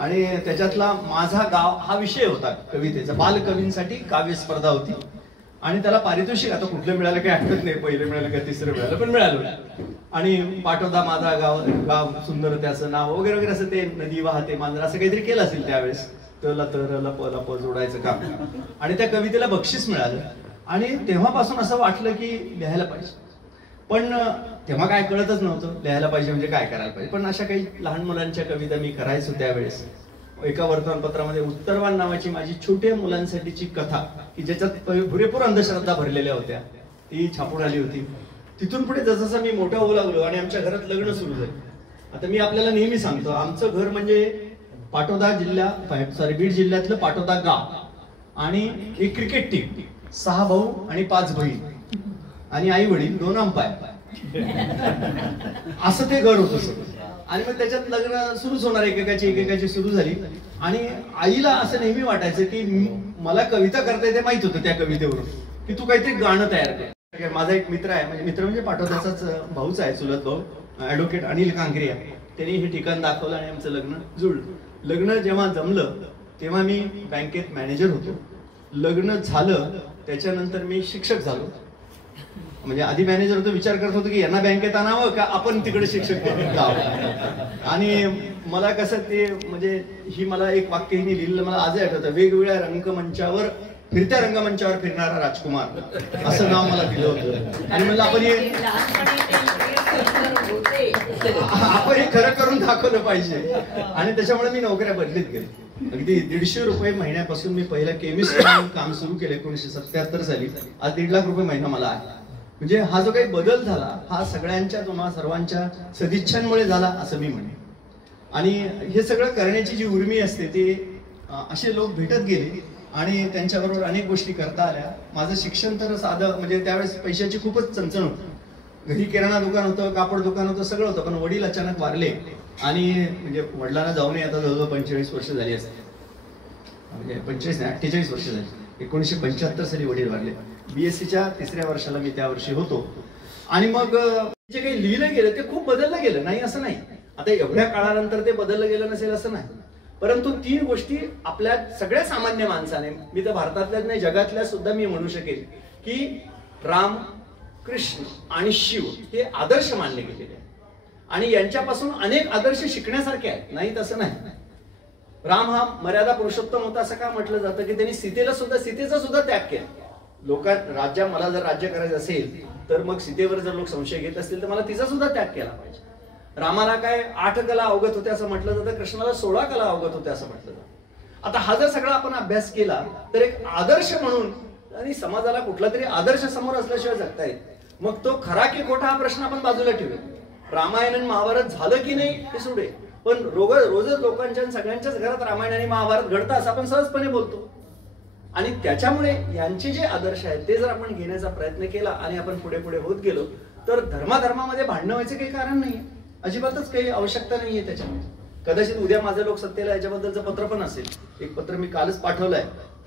आणि त्याच्यातला माझा गाव हा विषय होता कवितेचा. बालकवींसाठी काव्य स्पर्धा होती, आणि त्याला पारितोषिक आता कुठलं मिळालं काही आठवत नाही, पहिलं मिळालं का तिसरं मिळालं, पण मिळालं. आणि पाठवता माझा गाव सुंदर त्याचं नाव वगैरे वगैरे असं, ते नदी वाहते मांजर असं काहीतरी केलं असेल त्यावेळेस. तला तर लप जोडायचं काम, आणि त्या कवितेला बक्षीस मिळालं. आणि तेव्हापासून असं वाटलं की लिहायला पाहिजे. पण तेव्हा काय कळतच नव्हतं लिहायला पाहिजे म्हणजे काय करायला पाहिजे. पण अशा काही लहान मुलांच्या कविता मी करायचो त्यावेळेस. एका वर्तमानपत्रामध्ये उत्तरवान नावाची माझी छोट्या मुलांसाठीची कथा, की ज्याच्यात पुरेपूर अंधश्रद्धा भरलेल्या होत्या, ती छापून आली होती. तिथून पुढे जसं मी मोठा होऊ लागलो आणि आमच्या घरात लग्न सुरू झाले. आता मी आपल्याला नेहमी सांगतो, आमचं घर म्हणजे पाटोदा बीड जिल्ह्यातलं पाटोदा गाव, आणि एक क्रिकेट टीम, 6 भाऊ आणि 5 बहीण, आणि आई वडील 2 अंपायर, असं ते घर होतं सगळं. आणि मग त्याच्यात लग्न सुरूच होणार, एकेकाची सुरू झाली. आणि आईला असं नेहमी वाटायचं की मला कविता करता येते, माहित होतं त्या कवितेवरून की तू काहीतरी गाणं तयार कर. माझा एक मित्र आहे, म्हणजे मित्र म्हणजे पाटोद्याचाच भाऊच आहे, चुलत भाऊ, ऍडव्होकेट अनिल कांकरिया. त्यांनी हे ठिकाण दाखवलं आणि आमचं लग्न जुळलं. लग्न जेव्हा जमलं तेव्हा मी बँकेत मॅनेजर होतो. लग्न झालं त्याच्यानंतर मी शिक्षक झालो. म्हणजे आधी मॅनेजर होतो, विचार करत होतो की यांना बँकेत आणावं का आपण तिकडे शिक्षक जावं. आणि मला कसं ते म्हणजे ही मला एक वाक्य हिने लिहिलं, मला आजही आठवतं, वेगवेगळ्या रंगमंचावर फिरत्या रंगमंचावर फिरणारा राजकुमार असं नाव मला दिलं होतं. आणि म्हणलं आपण हे खरं करून दाखवलं पाहिजे. आणि त्याच्यामुळे मी नोकऱ्या बदलीत गेलो. अगदी 150 रुपये महिन्यापासून मी पहिला केमिस्ट म्हणून काम सुरू केलं 1977 साली. आज 1.5 लाख रुपये महिना मला आहे. म्हणजे हा जो काही बदल झाला हा सगळ्यांच्या, तुम्हा सर्वांच्या सदिच्छांमुळे झाला असं मी म्हणेन. आणि हे सगळं करण्याची जी उर्मी असते ते असे लोक भेटत गेले आणि त्यांच्याबरोबर अनेक गोष्टी करता आल्या. माझं शिक्षण तर साधं, म्हणजे त्यावेळेस पैशाची खूपच चणचण होती. घरी किराणा दुकान होतं, कापड दुकान होतं, सगळं होतं. पण वडील अचानक वारले आणि म्हणजे वडिलांना जाऊन आता जवळजवळ 45 वर्ष झाली असते, म्हणजे 45 नाही 48 वर्ष झाली. 1975 साली वडील वारले. BScच्या 3ऱ्या वर्षाला मी त्या वर्षी होतो. आणि मग जे काही लिहिलं गेलं ते खूप बदललं गेलं, नाही असं नाही. आता एवढ्या काळानंतर ते बदललं गेलं नसेल असं नाही, परंतु 3 गोष्टी आपल्या सगळ्या सामान्य माणसाने, मी तर भारतातल्याच नाही जगातल्या सुद्धा मी म्हणू शकेल की राम, कृष्ण आणि शिव हे आदर्श मानले गेलेले. आणि यांच्यापासून अनेक आदर्श शिकण्यासारखे आहेत, नाही तसं नाही. राम हा मर्यादा पुरुषोत्तम होता असं का म्हटलं जातं की त्यांनी सीतेचा सुद्धा त्याग केला. मला जर राज्य करायचं असेल तर मग सीतेवर जर लोक संशय घेत असतील तर मला तिचा सुद्धा त्याग केला पाहिजे. रामाला काय 8 कला अवगत होत्या असं म्हटलं जातं, कृष्णाला 16 कला अवगत होत्या असं म्हटलं जातं. आता हा जर सगळा आपण अभ्यास केला तर एक आदर्श म्हणून आणि समाजाला कुठला तरी आदर्श समोर असल्याशिवाय जगता येत. मग तो खरा की खोटा हा प्रश्न आपण बाजूला ठेवूया. रामायण आणि महाभारत झालं की नाही हे सोडे, पण रोजच लोकांच्या सगळ्यांच्याच घरात रामायण आणि महाभारत घडतं असं आपण सहजपणे बोलतो. आणि त्याच्यामुळे यांचे जे आदर्श आहेत ते जर आपण घेण्याचा प्रयत्न केला आणि आपण पुढे पुढे होत गेलो तर धर्माधर्मामध्ये भांडणं व्हायचं काही कारण नाही, अजिबातच काही आवश्यकता नाहीये त्याच्यामध्ये. कदाचित उद्या माझे लोक सत्तेला याच्याबद्दलचं पत्र पण असेल. एक पत्र मी कालच पाठवलंय.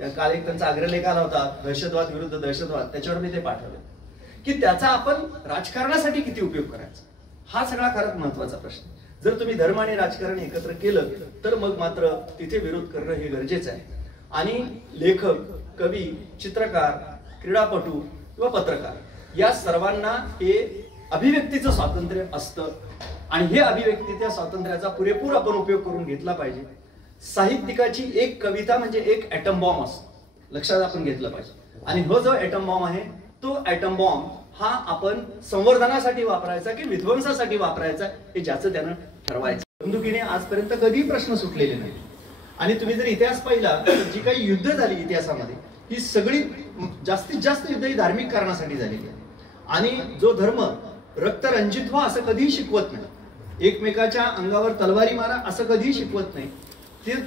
काल एक त्यांचा अग्रलेख आला होता, दहशतवाद विरुद्ध दहशतवाद, त्याच्यावर मी ते पाठवलं की त्याचा आपण राजकारणासाठी किती उपयोग करायचा, हा सगळा खरंच महत्वाचा प्रश्न. जर तुम्ही धर्म आणि राजकारण एकत्र केलं तर मग मात्र तिथे विरोध करणं हे गरजेचं आहे. आणि लेखक, कवी, चित्रकार, क्रीडापटू किंवा पत्रकार या सर्वांना हे अभिव्यक्तीचं स्वातंत्र्य असतं आणि हे अभिव्यक्तीच्या स्वातंत्र्याचा पुरेपूर आपण उपयोग करून घेतला पाहिजे. साहित्यिकाची एक कविता म्हणजे एक ॲटम बॉम्ब असतो, लक्षात आपण घेतलं पाहिजे. आणि हो जो ॲटम बॉम्ब आहे तो ॲटम बॉम्ब हा आपण संवर्धनासाठी वापरायचा की विध्वंसासाठी वापरायचा हे ज्याचं त्यानं ठरवायचं. बंदुकीने आजपर्यंत कधी प्रश्न सुटलेले नाही. आणि तुम्ही जर इतिहास पाहिला तर जी काही युद्ध झाली इतिहासामध्ये ही सगळी जास्तीत जास्त युद्ध ही धार्मिक कारणासाठी झालेली आहे. आणि जो धर्म रक्तरंजित व्हा असं कधीही शिकवत नाही, एकमेकाच्या अंगावर तलवारी मारा असं कधीही शिकवत नाही.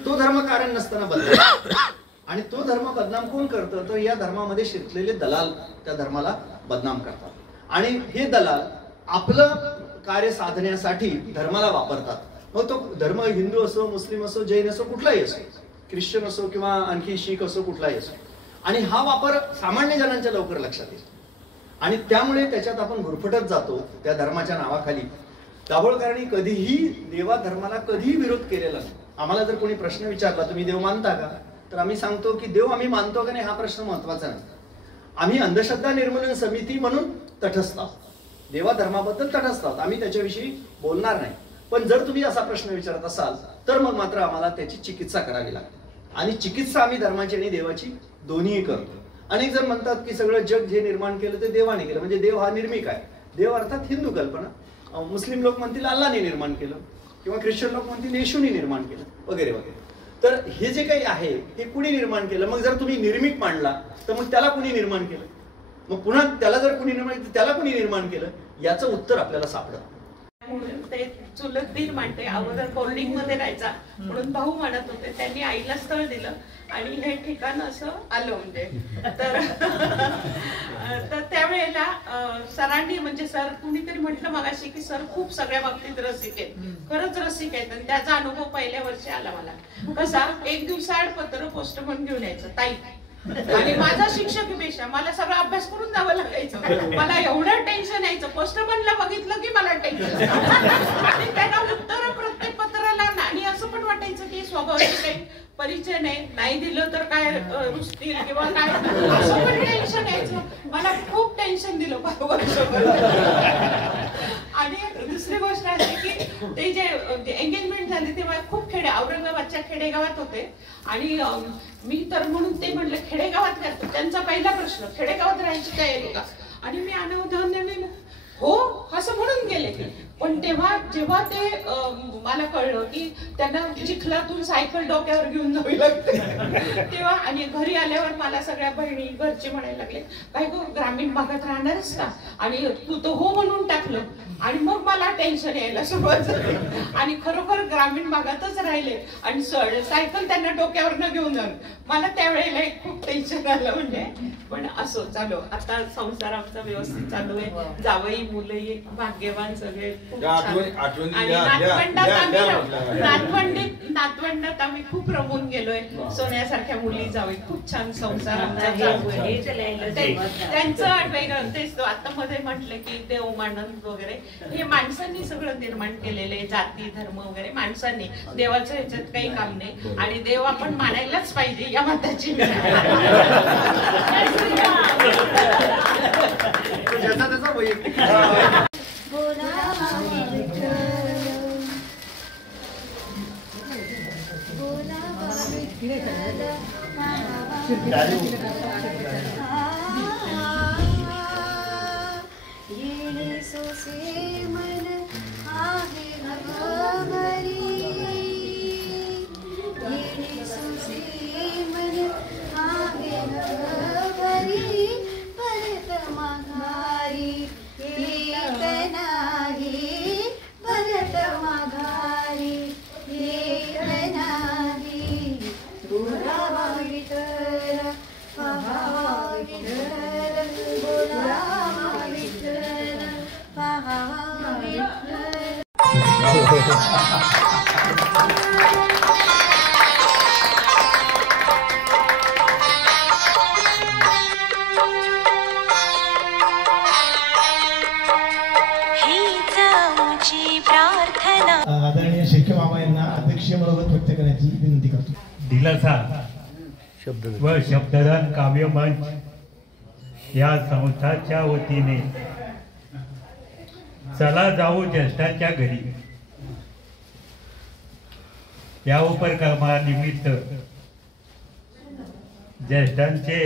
तो धर्म कारण नसताना बदनाम. आणि तो धर्म बदनाम कोण करतं तर या धर्मामध्ये शिरलेले दलाल त्या धर्माला बदनाम करतात. आणि हे दलाल आपलं कार्य साधण्यासाठी धर्माला वापरतात. मग तो धर्म हिंदू असो, मुस्लिम असो, जैन असो, कुठलाही असो, ख्रिश्चन असो किंवा आणखी शीख असो, कुठलाही असो. आणि हा वापर सामान्य जणांच्या लवकर लक्षात येतो आणि त्यामुळे त्याच्यात आपण घुरफटत जातो त्या धर्माच्या नावाखाली. दाभोळकरांनी कधीही देवा धर्माला कधीही विरोध केलेला नाही. आम्हाला जर कोणी प्रश्न विचारला तुम्ही देव मानता का तर आम्ही सांगतो की देव आम्ही मानतो का नाही हा प्रश्न महत्वाचा नाही. आम्ही अंधश्रद्धा निर्मूलन समिती म्हणून तटस्थ आहोत, देवा धर्माबद्दल तटस्थ आहोत, आम्ही त्याच्याविषयी बोलणार नाही. पण जर तुम्ही असा प्रश्न विचारत असाल तर मग मात्र आम्हाला त्याची चिकित्सा करावी लागते. आणि चिकित्सा आम्ही धर्माची आणि देवाची दोन्ही करतो. अनेक जण म्हणतात की सगळं जग जे निर्माण केलं ते देवाने केलं, म्हणजे देव हा निर्मिक आहे. देव अर्थात हिंदू कल्पना. मुस्लिम लोक म्हणतील अल्लाने निर्माण केलं किंवा ख्रिश्चन लोक म्हणतील येशूने निर्माण केलं वगैरे वगैरे. तर हे जे काही आहे ते कुणी निर्माण केलं. मग जर तुम्ही निर्मिक मांडला तर मग त्याला कुणी निर्माण केलं, मग पुन्हा त्याला जर कुणी निर्माण केलं त्याला कुणी निर्माण केलं याचं उत्तर आपल्याला सापडतं. ते चुलत दीर मांडते अगोदर बोर्डिंग मध्ये राहायचा म्हणून भाऊ म्हणत होते, त्यांनी आईला स्थळ दिलं आणि हे ठिकाण असं आलं म्हणजे. तर त्यावेळेला सरांनी म्हणजे सर कुणीतरी म्हटलं मगाशी की सर खूप सगळ्या बाबतीत रसिक आहेत, खरंच रसिक आहेत. आणि त्याचा अनुभव पहिल्या वर्षी आला मला. कसा एक दिवसाआड पत्र पोस्टमन घेऊन यायचं ताई, आणि माझा शिक्षक पेशा मला सगळा अभ्यास करून जावं लागायचं. मला एवढं टेन्शन यायचं, पोस्टमनला बघितलं की मला टेन्शन आणि त्यांना उत्तर प्रत्येक पत्राला. आणि असं पण वाटायचं की स्वभावाचे काही परिचय नाही दिलं तर काय रुसतील किंवा काय, असं पण टेन्शन यायचं. मला खूप टेन्शन दिलं वर्षभर. आणि दुसरी गोष्ट अशी की ते जे एंगेजमेंट झाली तेव्हा खूप औरंगाबादच्या खेडेगावात होते आणि मी तर म्हणून ते म्हणलं खेडेगावात करतो. त्यांचा पहिला प्रश्न खेडेगावात राहायची तयारी का. आणि मी अनवधानाने हो असं म्हणून गेले. पण जेव्हा ते मला कळलं की त्यांना चिखलातून सायकल डोक्यावर घेऊन जावी लागते तेव्हा, आणि घरी आल्यावर मला सगळ्या बहिणी घरचे म्हणायला लागले काय गो ग्रामीण भागात राहणारच का, आणि तू तर हो म्हणून टाकलं. आणि मग मला टेन्शन यायला सुरुवात झाली आणि खरोखर ग्रामीण भागातच राहिले आणि सायकल त्यांना डोक्यावर न घेऊन जाऊन मला त्यावेळेला खूप टेन्शन आलं. म्हणजे पण असो चालू आता संसार आमचा व्यवस्थित चालू आहे. जावई मुलंही भाग्यवान सगळे खूप छान. आणि नातवंडात आम्ही खूप रमून गेलोय. सोन्यासारख्या मुली जावई खूप छान संसार आमचा चालू आहे. त्यांचं वेगळं तेच आता मध्ये म्हटलं की देव मानन वगैरे हे माणसांनी सगळं निर्माण केलेले, जाती धर्म वगैरे माणसांनी. देवाचं ह्याच्यात काही काम नाही आणि देव आपण मानायलाच पाहिजे या मताची. त्याचा वैयक्तिक येणे सोसे मन आहे घरी, येणे सोसे मन आहे घरी, परत माघारी येत नाही, परत माघारी येत नाही. बोलावा विठ्ठल, पाहावा विठ्ठल, बोलावा विठ्ठल, पाहावा विठ्ठल. हीच आमची प्रार्थना. आदरणीय शिर्के मामा यांना अध्यक्षीय मनोगत व्यक्त करण्याची विनंती करतो. दिलासा व शब्ददान काव्यमंच या संस्थाच्या वतीने चला जाऊ ज्येष्ठांच्या घरी या उपक्रमानिमित्त ज्येष्ठांचे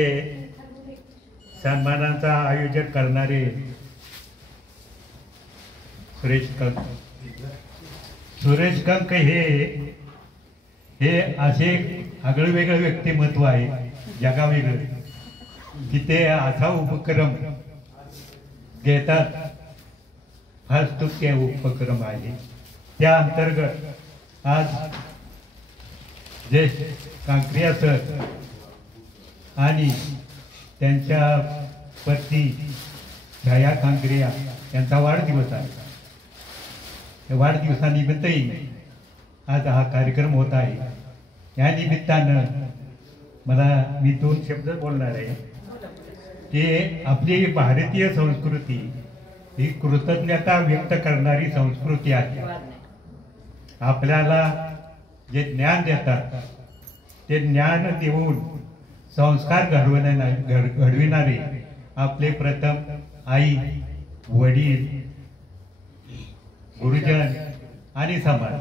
सन्मानाचा आयोजन करणारे सुरेश कंक हे असे आगळं वेगळं व्यक्तिमत्व आहे जगावेगळं की ते असा उपक्रम घेतात. फार स्तुत्य उपक्रम आहे. त्या अंतर्गत आज ज्येष्ठ कांक्रिया सर आणि त्यांच्या पत्नी छाया कांक्रिया यांचा वाढदिवस आहे. वाढदिवसानिमित्तही आज हा कार्यक्रम होत आहे. या निमित्तानं मी 2 शब्द बोलणार आहे की आपली भारतीय संस्कृती ही कृतज्ञता व्यक्त करणारी संस्कृती आहे. आपल्याला जे ज्ञान देतात ते ज्ञान देऊन संस्कार घडविणारे आपले प्रथम आई, वडील, गुरुजन आणि समाज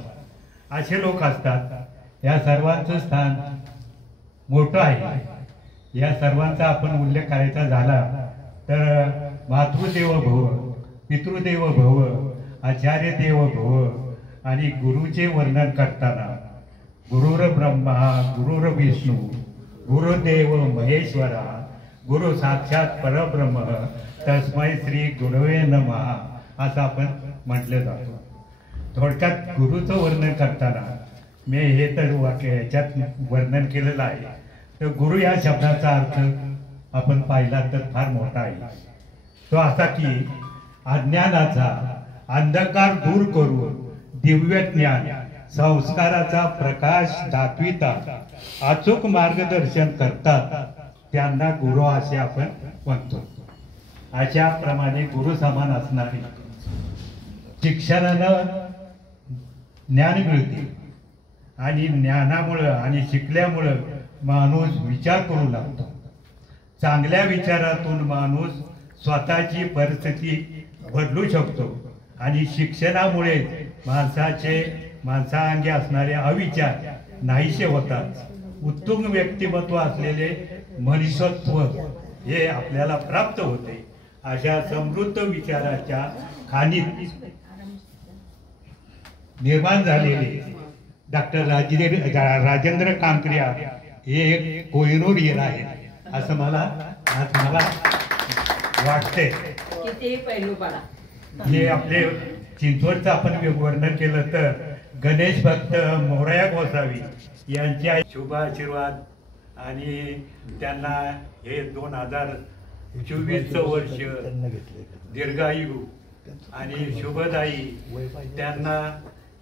असे लोक असतात. या सर्वांचं स्थान मोठं आहे. या सर्वांचा आपण उल्लेख करायचा झाला तर मातृदेव भव, पितृदेव भव, आचार्य देव भव आणि गुरुचे वर्णन करताना गुरुर ब्रह्मा गुरुर विष्णू गुरुदेव महेश्वरा गुरु साक्षात परब्रह्म तस्मै श्री गुरवे नमः असं आपण म्हटलं जातं. थोडक्यात गुरुचं वर्णन करताना मी हे तर वाक्य ह्याच्यात वर्णन केलेलं आहे. तर गुरु या शब्दाचा अर्थ आपण पाहिला तर फार मोठा आहे. तो असा की अज्ञानाचा अंधकार दूर करून दिव्य ज्ञान संस्काराचा प्रकाश दाखवितात, अचूक मार्गदर्शन करतात त्यांना गुरु असे आपण म्हणतो. अशा प्रमाणे गुरु समान असणारे शिक्षणानं ज्ञान मिळते आणि ज्ञानामुळं आणि शिकल्यामुळं माणूस विचार करू लागतो. चांगल्या विचारातून माणूस स्वतःची परिस्थिती बदलू शकतो आणि शिक्षणामुळे माणसाअंगी असणारे अविचार नाहीसे होतात. उत्तुंग व्यक्तिमत्व असलेले मनुष्यत्व हे आपल्याला प्राप्त होते. अशा समृद्ध विचाराच्या खाणीत निर्माण झालेले डॉक्टर राजेंद्र कांक्रिया हे एक कोहिनूर येत आहेत असं मला वाटते. किती पैलू पाडा हे आपले चिंचवडचं आपण वर्णन केलं तर गणेश भक्त मोरया गोसावी यांच्या शुभ आशीर्वाद आणि त्यांना हे 2024 वर्ष दीर्घायू आणि शुभदायी त्यांना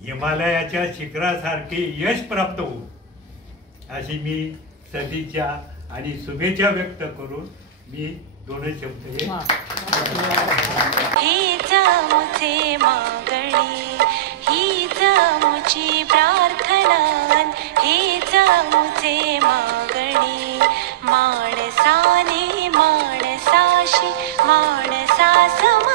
हिमालयाच्या शिखरासारखे यश प्राप्त होऊ अशी मी सदिच्छा आणि शुभेच्छा व्यक्त करून मी 2 शब्द हीच आमचे मागणी, हीच आमची प्रार्थना, हीच आमचे मागणी. माणसाने माणसाशी माणसा सम